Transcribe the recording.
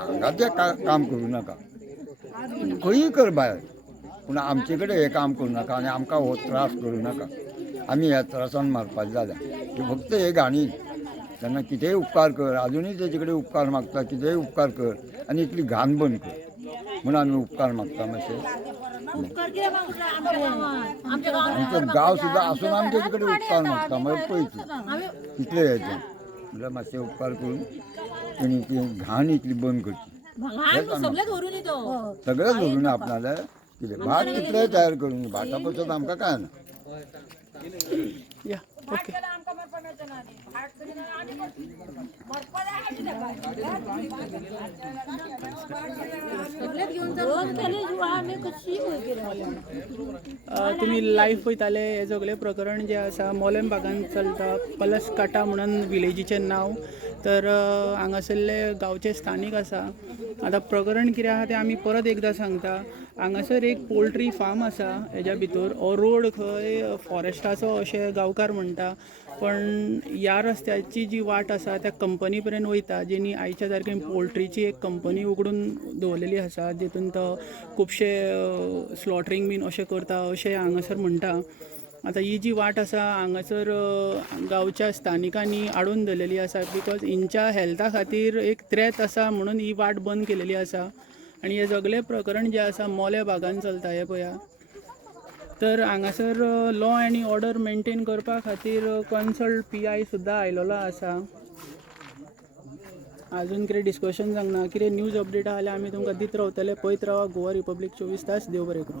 हांगा तें काम करूं नाका, खंयी कर भायर, पूण आमचे कडेन हें काम करूं नाका आनी आमकां हो त्रास करूं नाका. आमी ह्या त्रासान मारपाचे जाल्या की फक्त हे घाणी तेन्ना कितेंय उपकार कर, आजुनूय तेजे कडेन उपकार मागता, कितेंय उपकार कर आनी इतली घाण बंद कर म्हूण आमी उपकार मागता. मातशें आमचो गांव सुद्दां आसून आमी तेजे कडेन उपकार मागता, म्हळ्यार पळयची कितले हेजें म्हळ्यार मातशें उपकार करून तेणी ती घाण इतली बंद करची. सगळें धरून आपणाले कितें भात कितलेंय तयार करून भाता पसत आमकां कांय ना. या ओके. तुम्ही लाईव्ह पळयताले हे सगळें प्रकरण जें आसा मोलेम भागांत चलता. पलसकाटा म्हणून विलेजीचें नांव. तर हांगासरले गांवचे स्थानीक आसा. आतां प्रकरण कितें आसा तें आमी परत एकदां सांगता. हांगासर एक पोल्ट्री फार्म आसा. हेज्या भितर हो रोड खंय फॉरेस्टाचो अशें गांवकार म्हणटा, पण ह्या रस्त्याची जी वाट आसा त्या कंपनी पर्यंत वयता, जेणी आयच्या तारखेन पोल्ट्रीची एक कंपनी उगडून दवरलेली आसा, जितून तो खुबशे स्लॉटरींग बीन अशें करता अशें हांगासर म्हणटा. आतां ही जी वाट आसा हांगासर गांवच्या स्थानिकांनी आडून दवरलेली आसा, बिकॉज हिंच्या हेल्था खातीर एक थ्रेट आसा म्हणून ही वाट बंद केलेली आसा. आनी हे सगळें प्रकरण जें आसा मोल्या भागांत चलता हें पळया. तर हांगासर लॉ आनी ऑर्डर मेनटेन करपा खातीर कन्सल्ट PI सुद्दां आयलोलो आसा. अजून कितें डिस्कशन जावंक ना. कितें न्यूज अपडेट आहा जाल्यार आमी तुमकां दीत रावतले. पळयत रावा गोवा रिपब्लीक 24 तास. देव बरें करूं.